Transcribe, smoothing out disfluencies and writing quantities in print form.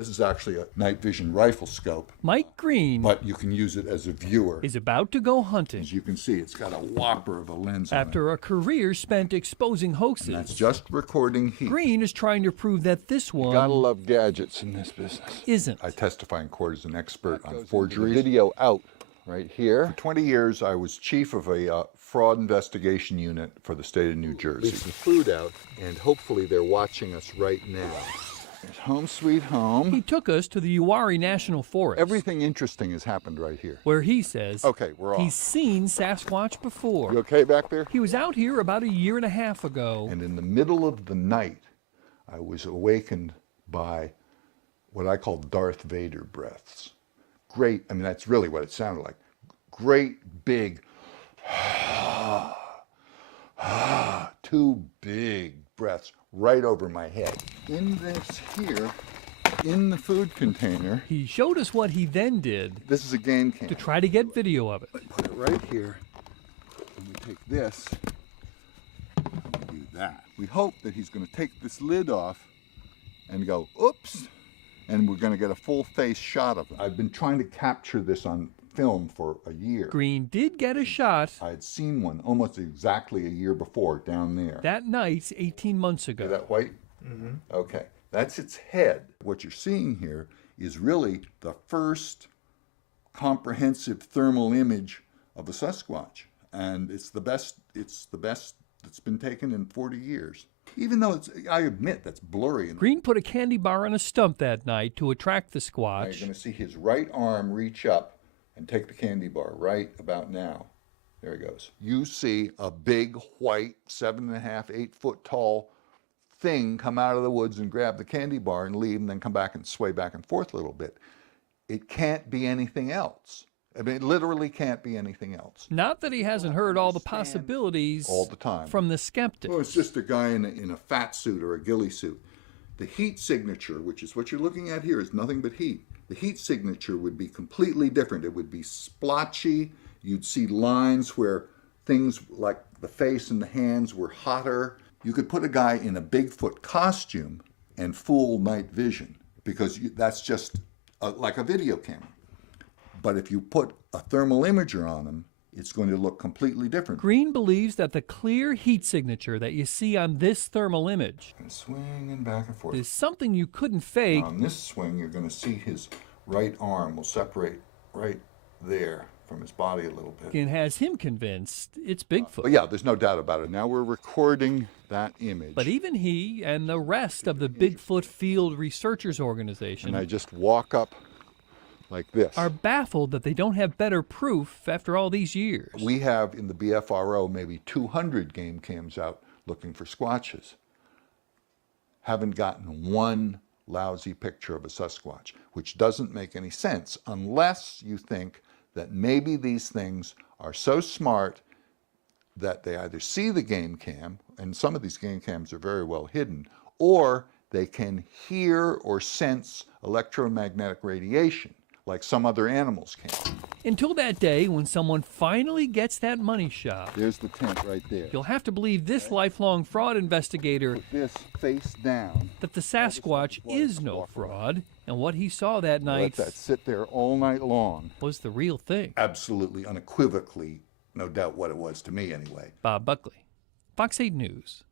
This is actually a night vision rifle scope. Mike Green, but you can use it as a viewer. Is about to go hunting. As you can see, it's got a whopper of a lens on it. After a career spent exposing hoaxes. And that's just recording heat. Green is trying to prove that this one... You gotta love gadgets in this business. ...isn't. I testify in court as an expert on forgery. Video out right here. For 20 years, I was chief of a fraud investigation unit for the state of New Jersey. Leave some food out, and hopefully they're watching us right now. It's home sweet home. He took us to the Uwharrie National Forest. Everything interesting has happened right here. Where he says okay, we're off. He's seen Sasquatch before. You okay back there? He was out here about 1.5 years ago. And in the middle of the night, I was awakened by what I call Darth Vader breaths. Great, I mean, that's really what it sounded like. Great big, two big breaths right over my head. In this here, in the food container. He showed us what he then did. This is a game cam. To try to get video of it. Put it right here, and we take this, and we do that. We hope that he's going to take this lid off and go, oops, and we're going to get a full face shot of it. I've been trying to capture this on film for a year. Green did get a shot. I had seen one almost exactly a year before down there. That night, 18 months ago. See that white? Mm-hmm. Okay, that's its head. What you're seeing here is really the first comprehensive thermal image of a Sasquatch, and it's the best that's been taken in 40 years. Even though I admit that's blurry. Green put a candy bar on a stump that night to attract the Squatch. Now you're going to see his right arm reach up and take the candy bar right about now. There he goes. You see a big white 7.5, 8 foot tall thing come out of the woods and grab the candy bar and leave, and then come back and sway back and forth a little bit. It can't be anything else. I mean, it literally can't be anything else. Not that he hasn't heard all the possibilities all the time from the skeptics. Well, it's just a guy in a fat suit or a ghillie suit. The heat signature, which is what you're looking at here, is nothing but heat. The heat signature would be completely different. It would be splotchy. You'd see lines where things like the face and the hands were hotter. You could put a guy in a Bigfoot costume and fool night vision, because that's just like a video camera. But if you put a thermal imager on him, it's going to look completely different. Green believes that the clear heat signature that you see on this thermal image and swinging back and forth is something you couldn't fake. Now on this swing, you're going to see his right arm will separate right there from his body a little bit. And has him convinced it's Bigfoot. But yeah, there's no doubt about it. Now we're recording that image. But even he and the rest of the Bigfoot Field Researchers Organization, and I just walk up like this, are baffled that they don't have better proof after all these years. We have in the BFRO maybe 200 game cams out looking for squatches. Haven't gotten one lousy picture of a Sasquatch, which doesn't make any sense unless you think that maybe these things are so smart that they either see the game cam, and some of these game cams are very well hidden, or they can hear or sense electromagnetic radiation like some other animals can. Until that day when someone finally gets that money shot. There's the tent right there. You'll have to believe this lifelong fraud investigator put this face down, that the Sasquatch is no fraud, and what he saw that night let that sit there all night long was the real thing. Absolutely, unequivocally, no doubt what it was to me anyway. Bob Buckley, Fox 8 News.